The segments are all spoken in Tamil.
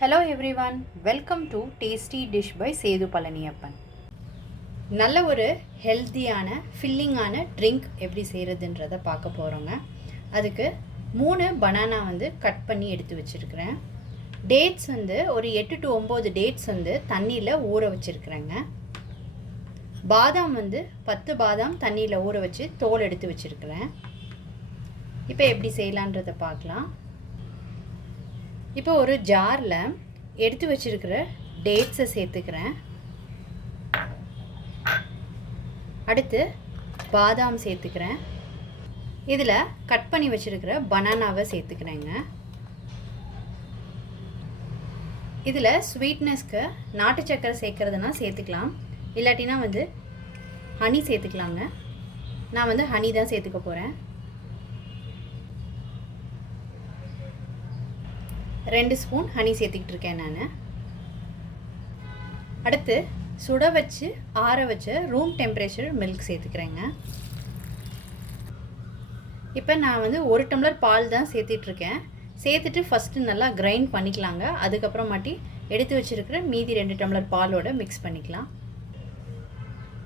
Hello everyone, welcome to Tasty Dish by Sethu Palaniyappan. நல்ல ஒரு ஹெல்த்தியான ஃபில்லிங்கான ட்ரிங்க் எப்படி செய்கிறதுன்றதை பார்க்க போகிறோங்க. அதுக்கு 3 பனானா கட் பண்ணி எடுத்து வச்சுருக்கிறேன். டேட்ஸ் ஒரு 8 to 9 டேட்ஸ் தண்ணியில் ஊற வச்சுருக்கிறேங்க. பாதாம் 10 பாதாம் தண்ணியில் ஊற வச்சு தோல் எடுத்து வச்சுருக்கிறேன். இப்போ எப்படி செய்யலான்றதை பார்க்கலாம். இப்போ ஒரு ஜாரில் எடுத்து வச்சிருக்கிற டேட்ஸை சேர்த்துக்கிறேன். அடுத்து பாதாம் சேர்த்துக்கிறேன். இதில் கட் பண்ணி வச்சிருக்கிற பனானாவை சேர்த்துக்கிறேங்க. இதில் ஸ்வீட்னஸ்க்கு நாட்டு சக்கரை சேர்க்கறதுனா சேர்த்துக்கலாம், இல்லாட்டினா ஹனி சேர்த்துக்கலாங்க. நான் ஹனி தான் சேர்த்துக்க போகிறேன். 2 ஸ்பூன் ஹனி சேர்த்துக்கிட்டு இருக்கேன் நான். அடுத்து சுட வச்சு ஆற வச்ச ரூம் டெம்பரேச்சர் மில்க் சேர்த்துக்கிறேங்க. இப்போ நான் 1 டம்ளர் பால் தான் சேர்த்துட்ருக்கேன். சேர்த்துட்டு ஃபஸ்ட்டு நல்லா கிரைண்ட் பண்ணிக்கலாங்க. அதுக்கப்புறமாட்டி எடுத்து வச்சுருக்கிற மீதி 2 டம்ளர் பாலோடு மிக்ஸ் பண்ணிக்கலாம்.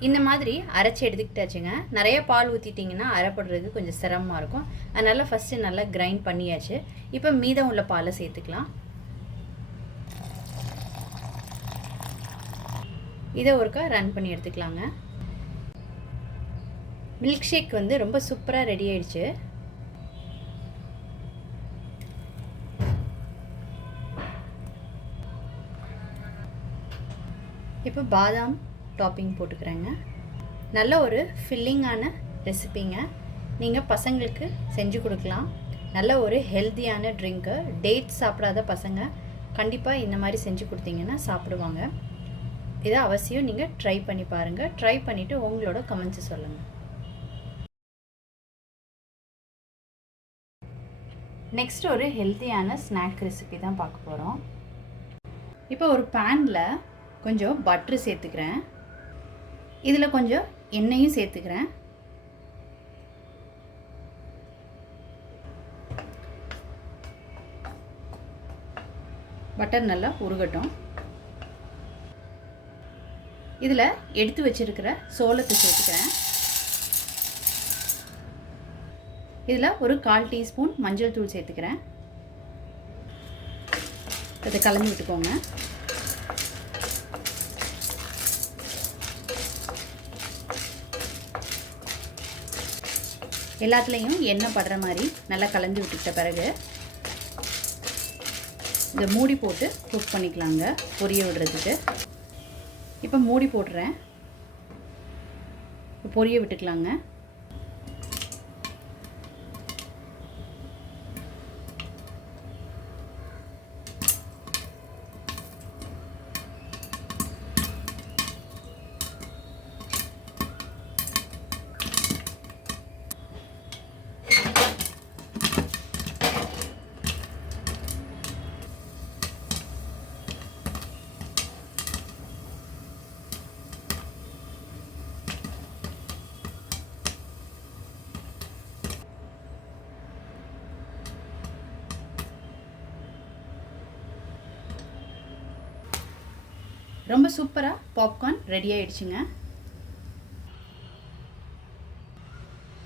இந்த மாதிரி அரைச்சி எடுத்துக்கிட்டாச்சுங்க. நிறைய பால் ஊற்றிட்டிங்கன்னா அரைப்படுறது கொஞ்சம் சிரமமாக இருக்கும். அதனால் ஃபஸ்ட்டு நல்லா கிரைண்ட் பண்ணியாச்சு. இப்போ மீதம் உள்ள பாலை சேர்த்துக்கலாம். இதை ஒருக்கா ரன் பண்ணி எடுத்துக்கலாங்க. மில்க் ஷேக் ரொம்ப சூப்பராக ரெடி ஆயிடுச்சு. இப்போ பாதாம் டாப்பிங் போட்டுக்கிறேங்க. நல்ல ஒரு ஃபில்லிங்கான ரெசிபிங்க. நீங்கள் பசங்களுக்கு செஞ்சு கொடுக்கலாம். நல்ல ஒரு ஹெல்த்தியான ட்ரிங்க்கு. டேட்ஸ் சாப்பிடாத பசங்க கண்டிப்பாக இந்த மாதிரி செஞ்சு கொடுத்தீங்கன்னா சாப்பிடுவாங்க. இதை அவசியம் நீங்கள் ட்ரை பண்ணி பாருங்கள். ட்ரை பண்ணிவிட்டு உங்களோட கமெண்ட்ஸை சொல்லுங்கள். நெக்ஸ்ட் ஒரு ஹெல்த்தியான ஸ்நாக் ரெசிபி தான் பார்க்க போகிறோம். இப்போ ஒரு பேனில் கொஞ்சம் பட்ரு சேர்த்துக்கிறேன். இதில் கொஞ்சம் எண்ணெயும் சேர்த்துக்கிறேன். பட்டர் நல்லா உருகட்டும். இதில் எடுத்து வச்சிருக்கிற சோளத்தை சேர்த்துக்கிறேன். இதில் ஒரு 1/4 டீஸ்பூன் மஞ்சள் தூள் சேர்த்துக்கிறேன். இதை கலந்து விட்டுக்கோங்க. எல்லாத்துலேயும் எண்ணெய் படுற மாதிரி நல்லா கலந்து விட்டுக்கிட்ட பிறகு இதை மூடி போட்டு குக் பண்ணிக்கலாங்க, பொரிய விடுறதுக்கு. இப்போ மூடி போட்டுறேன். பொரிய விட்டுக்கலாங்க. ரொம்ப சூப்பராக பாப்கார்ன் ரெடி ஆகிடுச்சுங்க.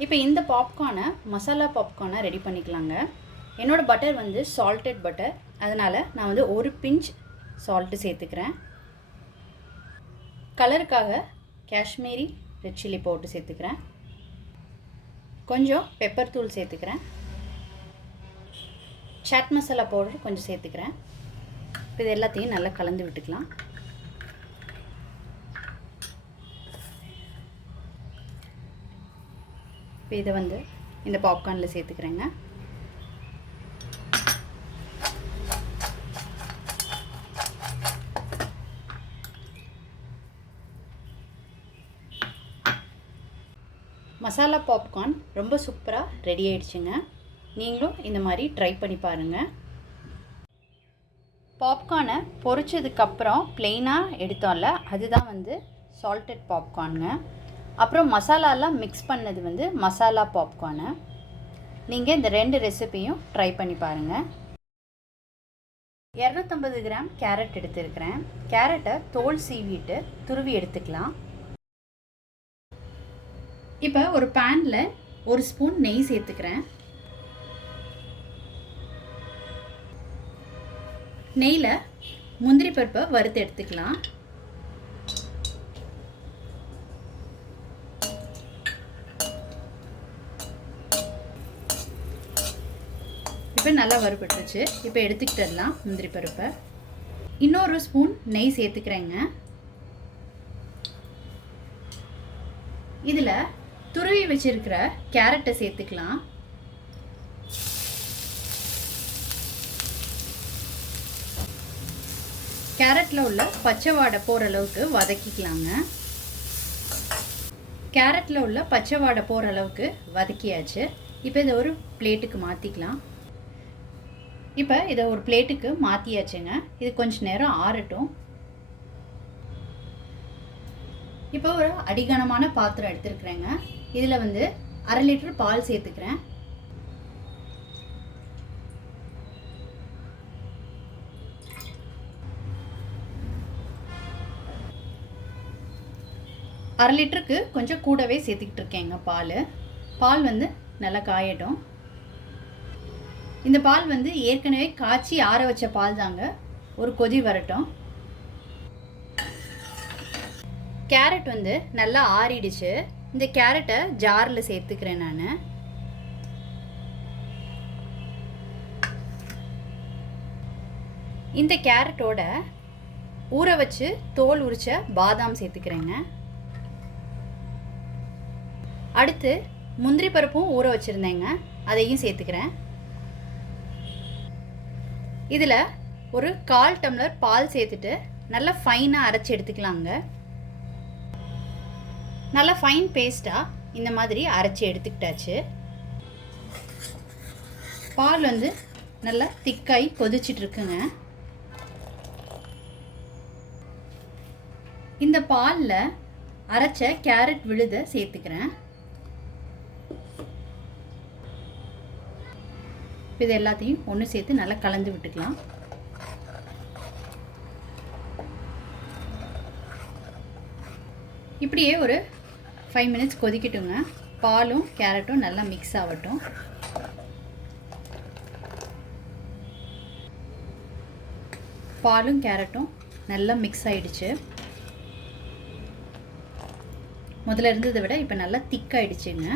இப்போ இந்த பாப்கார்னை மசாலா பாப்கார்னை ரெடி பண்ணிக்கலாங்க. என்னோடய பட்டர் சால்டட் பட்டர், அதனால் நான் 1 பிஞ்ச் சால்ட்டு சேர்த்துக்கிறேன். கலருக்காக காஷ்மீரி ரெட் சில்லி பவுடர் சேர்த்துக்கிறேன். கொஞ்சம் பெப்பர் தூள் சேர்த்துக்கிறேன். சாட் மசாலா பவுடர் கொஞ்சம் சேர்த்துக்கிறேன். இப்போ இது எல்லாத்தையும் நல்லா கலந்து விட்டுக்கலாம். இப்போ இதை இந்த பாப்கார்னில் சேர்த்துக்கிறேங்க. மசாலா பாப்கார்ன் ரொம்ப சூப்பராக ரெடி ஆயிடுச்சுங்க. நீங்களும் இந்த மாதிரி ட்ரை பண்ணி பாருங்கள். பாப்கார்னை பொரிச்சதுக்கப்புறம் ப்ளெயினாக எடுத்தோம்ல, அதுதான் சால்டட் பாப்கார்னுங்க. அப்புறம் மசாலாலாம் மிக்ஸ் பண்ணது மசாலா பாப்கார்னு. நீங்கள் இந்த 2 ரெசிபியும் ட்ரை பண்ணி பாருங்கள். 250 கிராம் கேரட் எடுத்துருக்கிறேன். கேரட்டை தோல் சீவிட்டு துருவி எடுத்துக்கலாம். இப்போ ஒரு பேனில் 1 ஸ்பூன் நெய் சேர்த்துக்கிறேன். நெய்யில் முந்திரி பருப்பை வறுத்து எடுத்துக்கலாம். இப்போ நல்லா வறுபட்டுருச்சு. இப்போ எடுத்துக்கிட்டுலாம் முந்திரி பருப்பை. இன்னொரு ஸ்பூன் நெய் சேர்த்துக்கிறேங்க. இதில் துருவி வச்சிருக்கிற கேரட்டை சேர்த்துக்கலாம். கேரட்டில் உள்ள பச்சை வாடை போகிற அளவுக்கு வதக்கிக்கலாங்க. கேரட்டில் உள்ள பச்சை வாடை போகிற அளவுக்கு வதக்கியாச்சு. இப்போ இதை ஒரு பிளேட்டுக்கு மாற்றிக்கலாம். இப்போ இதை ஒரு பிளேட்டுக்கு மாற்றியாச்சுங்க. இது கொஞ்சம் நேரம் ஆறட்டும். இப்போ ஒரு அடிகனமான பாத்திரம் எடுத்துருக்குறேங்க. இதில் 1/2 லிட்டர் பால் சேர்த்துக்கிறேன். அரை லிட்டருக்கு கொஞ்சம் கூடவே சேர்த்துக்கிட்டு இருக்கேங்க பால் நல்லா காயட்டும். இந்த பால் ஏற்கனவே காய்ச்சி ஆற வச்ச பால் தாங்க. ஒரு கொதி வரட்டும். கேரட் நல்லா ஆறிடுச்சு. இந்த கேரட்டை ஜாரில் சேர்த்துக்கிறேன் நான். இந்த கேரட்டோட ஊற வச்சு தோல் உரிச்ச பாதாம் சேர்த்துக்கிறேங்க. அடுத்து முந்திரி பருப்பும் ஊற வச்சுருந்தேங்க, அதையும் சேர்த்துக்கிறேன். இதில் ஒரு 1/4 டம்ளர் பால் சேர்த்துட்டு நல்லா ஃபைனாக அரைச்சி எடுத்துக்கலாங்க. நல்லா ஃபைன் பேஸ்ட்டாக இந்த மாதிரி அரைச்சி எடுத்துக்கிட்டாச்சு. பால் நல்லா திக்காய் கொதிச்சிட்ருக்குங்க. இந்த பாலில் அரைச்ச கேரட் விழுதை சேர்த்துக்கிறேன். இது எல்லாத்தையும் ஒன்று சேர்த்து நல்லா கலந்து விட்டுக்கலாம். இப்படியே ஒரு 5 மினிட்ஸ் கொதிக்கட்டுங்க. பாலும் கேரட்டும் நல்லா மிக்ஸ் ஆகட்டும். பாலும் கேரட்டும் நல்லா மிக்ஸ் ஆகிடுச்சு. முதல்ல இருந்ததை விட இப்போ நல்லா திக்காயிடுச்சுங்க.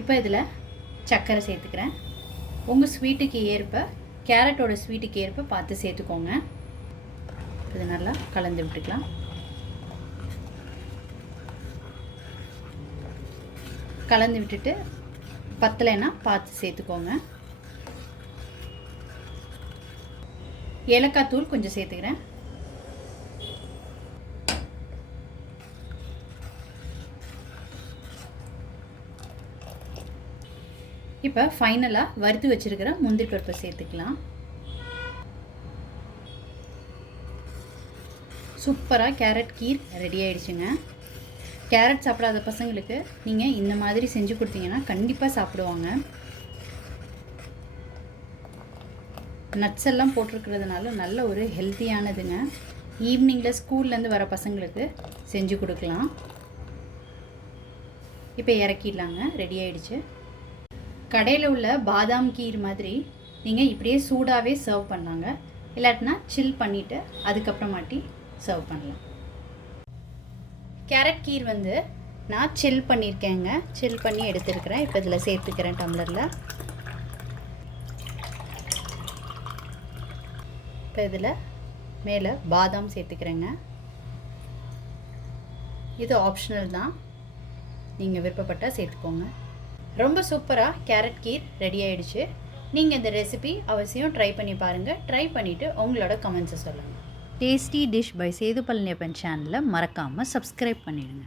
இப்போ இதில் சர்க்கரை சேர்த்துக்கிறேன். உங்கள் ஸ்வீட்டுக்கு ஏற்ப, கேரட்டோட ஸ்வீட்டுக்கு ஏற்ப பார்த்து சேர்த்துக்கோங்க. இது நல்லா கலந்து விட்டுக்கலாம். கலந்து விட்டுட்டு பத்தலைன்னா பார்த்து சேர்த்துக்கோங்க. ஏலக்காய் தூள் கொஞ்சம் சேர்த்துக்கிறேன். இப்போ ஃபைனலாக வறுத்து வச்சுருக்கிற முந்திரி பருப்பை சேர்த்துக்கலாம். சூப்பராக கேரட் கீர் ரெடி ஆகிடுச்சுங்க. கேரட் சாப்பிடாத பசங்களுக்கு நீங்கள் இந்த மாதிரி செஞ்சு கொடுத்தீங்கன்னா கண்டிப்பாக சாப்பிடுவாங்க. நட்ஸ் எல்லாம் போட்டிருக்கிறதுனால நல்ல ஒரு ஹெல்த்தியானதுங்க. ஈவினிங்கில் ஸ்கூல்லேருந்து வர பசங்களுக்கு செஞ்சு கொடுக்கலாம். இப்போ இறக்கிடலாங்க. ரெடி ஆகிடுச்சு. கடையில் உள்ள பாதாம் கீர் மாதிரி நீங்கள் இப்படியே சூடாகவே சர்வ் பண்ணலாங்க. இல்லாட்டினா சில் பண்ணிவிட்டு அதுக்கப்புறமாட்டி சர்வ் பண்ணலாம். கேரட் கீர் நான் சில் பண்ணியிருக்கேங்க. சில் பண்ணி எடுத்துருக்கிறேன். இப்போ இதில் சேர்த்துக்கிறேன் டம்ளரில். இப்போ இதில் மேலே பாதாம் சேர்த்துக்கிறேங்க. இது ஆப்ஷனல் தான், நீங்கள் விருப்பப்பட்டால் சேர்த்துக்கோங்க. ரொம்ப சூப்பராக கேரட் கீர் ரெடி ஆகிடுச்சு. நீங்கள் இந்த ரெசிபி அவசியம் ட்ரை பண்ணி பாருங்கள். ட்ரை பண்ணிவிட்டு உங்களோட கமெண்ட்ஸை சொல்லுங்கள். Tasty dish by Sethu Palaniappan சேனலை மறக்காமல் சப்ஸ்கிரைப் பண்ணிடுங்க.